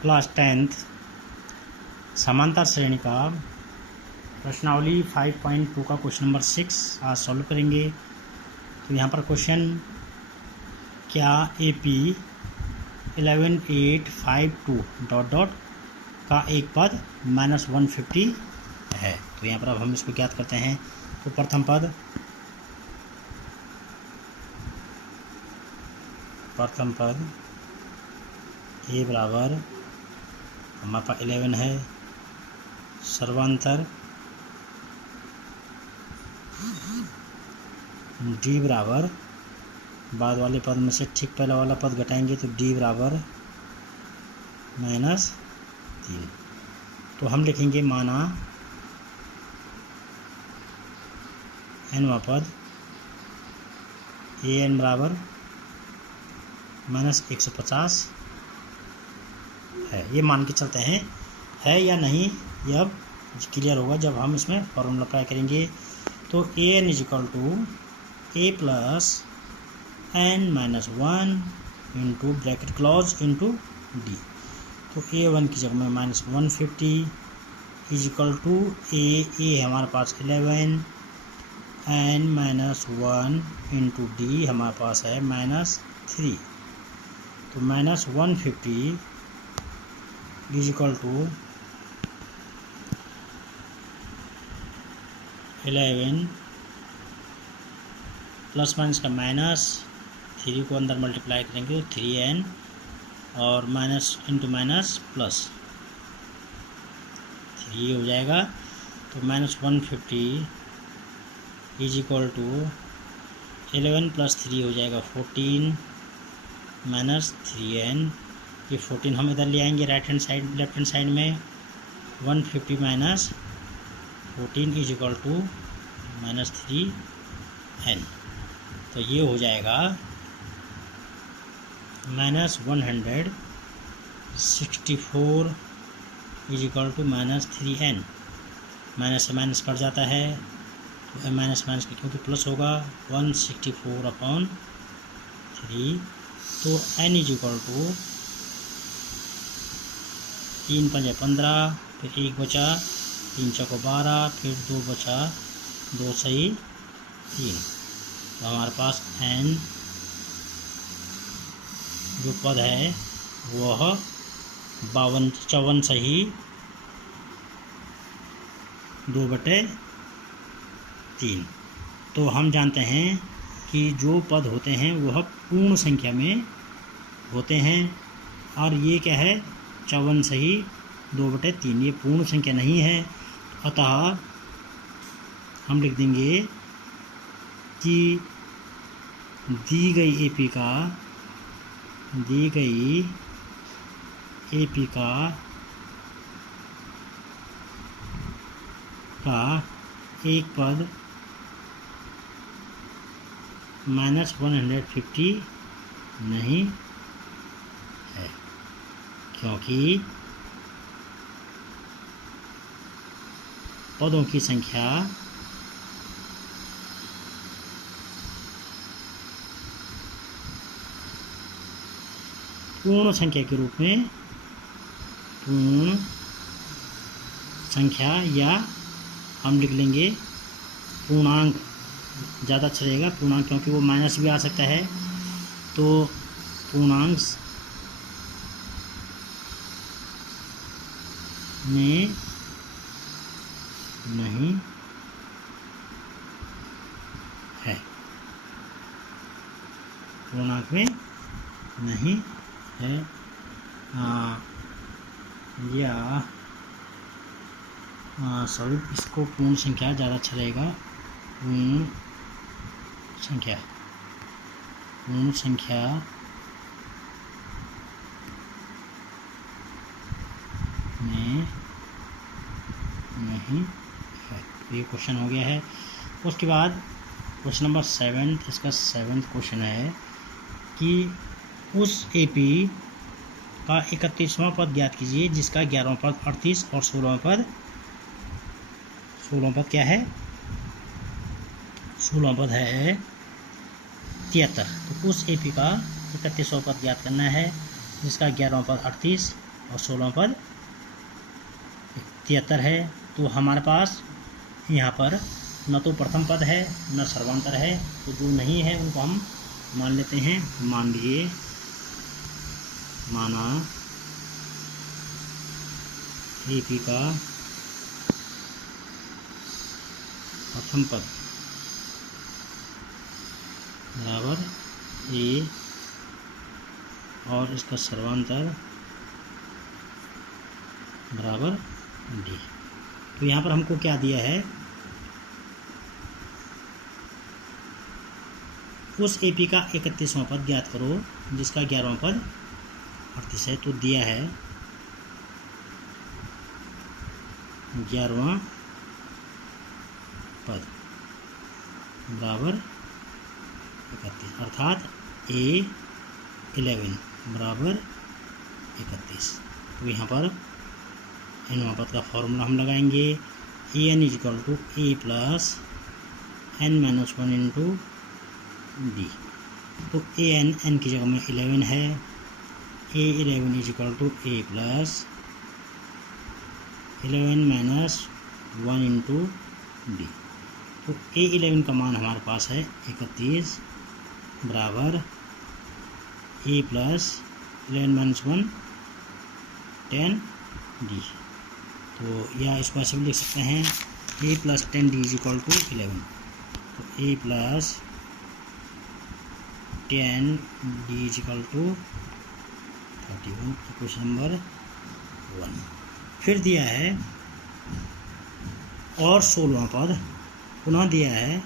Class 10th समांतर श्रेणी का प्रश्नावली 5.2 का क्वेश्चन नंबर 6 आज सॉल्व करेंगे। तो यहाँ पर क्वेश्चन, क्या AP 11852 डॉट डॉट का एक पद -150 है। तो यहाँ पर अब हम इसको ज्ञात करते हैं। तो प्रथम पद A बराबर हमारे पास 11 है, सर्वांतर D बराबर बाद वाले पद में से ठीक पहला वाला पद घटाएंगे तो D बराबर -3। तो हम लिखेंगे माना nवां पद AN बराबर -150 है। ये मान के चलते हैं, है या नहीं ये अब क्लियर होगा जब हम इसमें फॉर्मूला अप्लाई करेंगे। तो AN = A plus n-1 into bracket clause into D। तो A1 की जगह में -150 = A हमारे पास 11 n-1 इंटू D हमारे पास है -3। तो -150 = 11 प्लस माइनस का -3 को अंदर मल्टीप्लाई करेंगे तो 3n और माइनस इंटू माइनस प्लस 3 हो जाएगा। तो -150 = 11 + 3 हो जाएगा 14 -3n। ये 14 हम इधर ले आएंगे लेफ्ट हैंड साइड में। 150 - 14 = -3n। तो ये हो जाएगा -164 = -3n। माइनस से माइनस कट जाता है तो माइनस का क्योंकि प्लस होगा 164/3। तो n = 3 × 5 = 15, फिर 1 बचा, 3 × 4 = 12, फिर 2 बचा, 2 सही 3। तो हमारे पास n जो पद है वह 54 सही 2/3। तो हम जानते हैं कि जो पद होते हैं वह पूर्ण संख्या में होते हैं, और ये क्या है 54 सही 2/3, ये पूर्ण संख्या नहीं है। अतः हम लिख देंगे कि दी गई AP का एक पद -150 नहीं है, क्योंकि पदों की संख्या पूर्ण संख्या के रूप में पूर्ण संख्या, या हम लिख लेंगे पूर्णांक, ज़्यादा अच्छा रहेगा पूर्णांक, क्योंकि वो माइनस भी आ सकता है। तो पूर्णांक में नहीं है, पूर्णांक में नहीं है। या सॉरी, इसको पूर्ण संख्या ज़्यादा अच्छा रहेगा। पूर्ण संख्या में नहीं है। ये क्वेश्चन हो गया है। उसके बाद क्वेश्चन नंबर 7, इसका 7वां क्वेश्चन है कि उस AP का 31वां पद ज्ञात कीजिए जिसका 11वां पद 38 और 16वां पद क्या है? 16वां पद है 73। तो उस AP का 31वां पद ज्ञात करना है जिसका 11वां पद 38 और 16वां पद 73 है। तो हमारे पास यहाँ पर न तो प्रथम पद है न सर्वांतर है, तो जो नहीं है उनको हम मान लेते हैं। मान लीजिए, माना AP का प्रथम पद बराबर A और इसका सर्वांतर बराबर D। तो यहाँ पर हमको क्या दिया है, उस AP का 31वां पद ज्ञात करो जिसका 11वां पद 38 है। तो दिया है 11वां पद बराबर 31, अर्थात A11 बराबर 31। तो यहाँ पर nवां पद का फॉर्मूला हम लगाएंगे, an is equal to A plus n-1 into D। तो n की जगह में 11 है, A11 is equal to A plus 11-1 into D। तो A11 का मान हमारे पास है 31 बराबर A प्लस 11-1 10D। तो या इसको ऐसे भी लिख सकते हैं, A plus 10D is equal to 11। तो A plus 10D is equal to 31, equation number 1। फिर दिया है और 16वां पद पुनः दिया है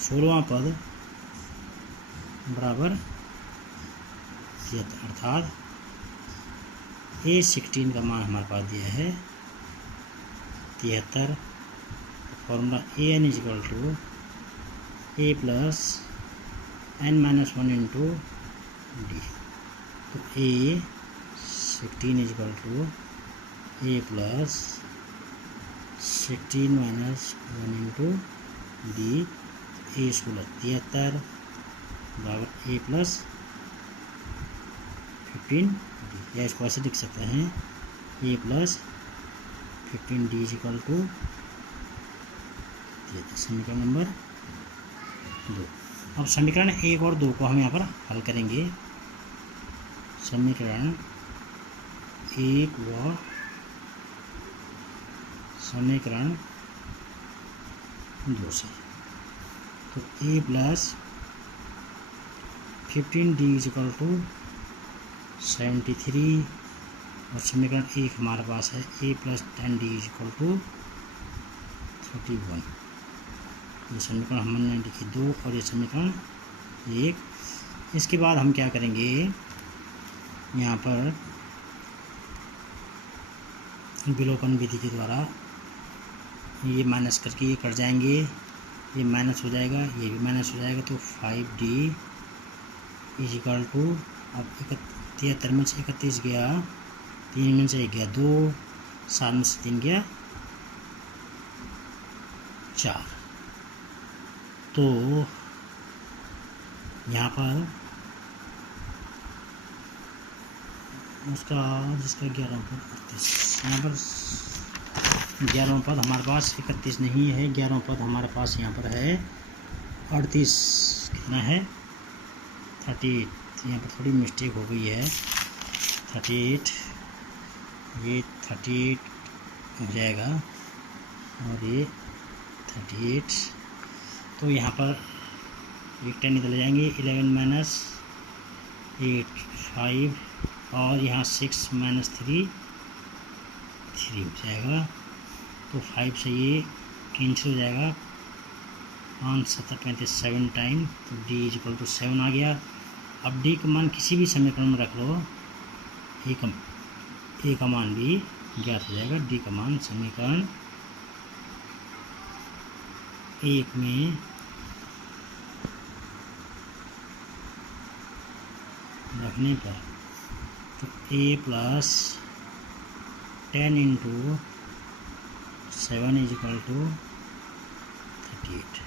16वां पद बराबर 73, अर्थात A16 का मान हमारे पास दिया है 73। Formula an is equal to A plus n-1 into D। तो A16 is equal to A plus 16-1 into D। A स्कूलर 73 बराबर A प्लस 15D, या इसको ऐसे लिख सकते हैं A plus 15D is equal to समीकरण नंबर 2। अब समीकरण 1 और 2 को हम यहाँ पर हल करेंगे। समीकरण 1 व समीकरण 2 से, तो A plus 15D is equal to 73 और समीकरण 1 हमारे पास है A plus 10D is equal to 31। ये समीकरण हमने लिखी 2 और ये समीकरण 1। इसके बाद हम क्या करेंगे, यहाँ पर विलोपन विधि के द्वारा ये माइनस करके ये कट जाएंगे, ये माइनस हो जाएगा, ये भी माइनस हो जाएगा। तो 5D इज इक्वल टू, अब 73 में से 31 गया, 3 में से 1 गया 2, 7 में से 3 गया 4। तो यहाँ पर उसका जिसका 11वां पद 38, यहाँ पर 11वां पद हमारे पास 31 नहीं है, 11वां पद हमारे पास यहाँ पर है 38। कितना है 38, यहाँ पर थोड़ी मिस्टेक हो गई है 38, ये 38 हो जाएगा और ये 38। तो यहाँ पर एक 10 निकल जाएंगे, 11-8 5 और यहाँ 6-3 3 हो जाएगा। तो 5 से ये कैंसिल हो जाएगा, 5 7 35 टाइम। तो D इज इक्वल टू 7 आ गया। अब D का मान किसी भी समीकरण में रख लो, A का मान भी ज्ञात हो जाएगा। D का मान समीकरण 1 में रखने पर तो A plus 10 into 7 is equal to 38।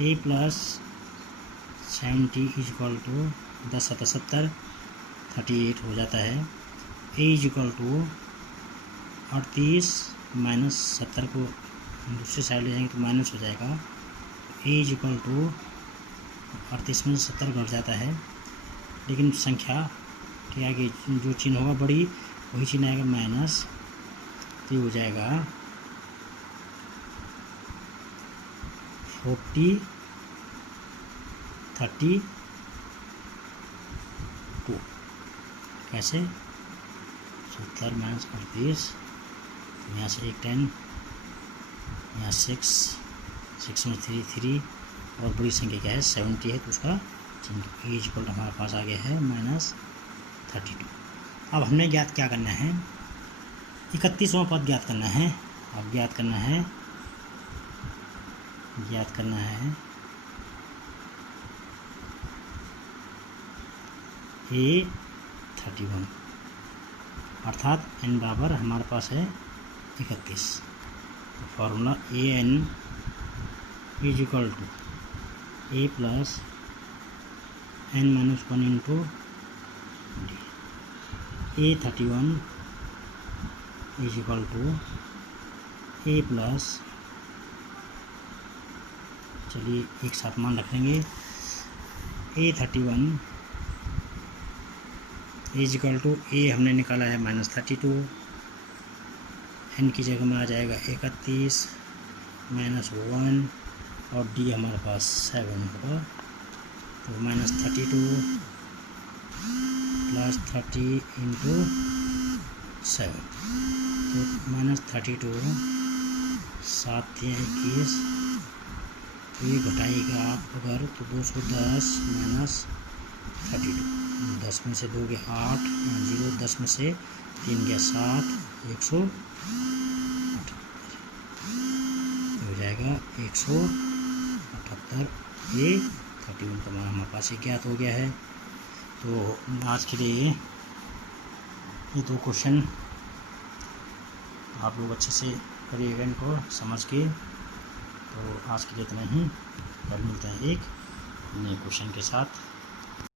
A plus 70 is equal to 10 7 70 38 हो जाता है। A is equal to 38 minus 70 को दूसरी साइड ले जाएंगे तो माइनस हो जाएगा। ए इज इक्वल टू 38 में 70 घट जाता है, लेकिन संख्या के आगे जो चिन्ह होगा बड़ी वही चिन्ह आएगा माइनस, तो ये हो जाएगा 40 32। कैसे 70 माइनस 38, यहाँ से एक 10, यहाँ 6 में 3 और बड़ी संख्या क्या है 70 है, तो उसका चिन्ह इज इक्वल हमारे पास आ गया है -32। अब हमने ज्ञात क्या करना है, 31वां पद ज्ञात करना है। अब ज्ञात करना है A31, अर्थात n बराबर हमारे पास है 31। तो formula AN is equal to A plus n-1 into A31 is equal to A plus, चलिए एक साथ मान रख लेंगे, A31 is equal to A हमने निकाला है -32, n की जगह में आ जाएगा 31 -1 और D हमारे पास 7 होगा, तो -32 प्लस 30 इंटू 7, तो -32 7 21, तो ये घटाइएगा आप अगर तो 210 माइनस 32, 10 में से 2 गया 8, 0 10 में से 3 गया 7, 178 हो जाएगा 178। A31 का मान हमारे पास ज्ञात हो गया है। तो आज के लिए ये 2 क्वेश्चन आप लोग अच्छे से करिएगा इनको समझ के। तो आज के लिए इतना ही, कल मिलते हैं एक नए क्वेश्चन के साथ।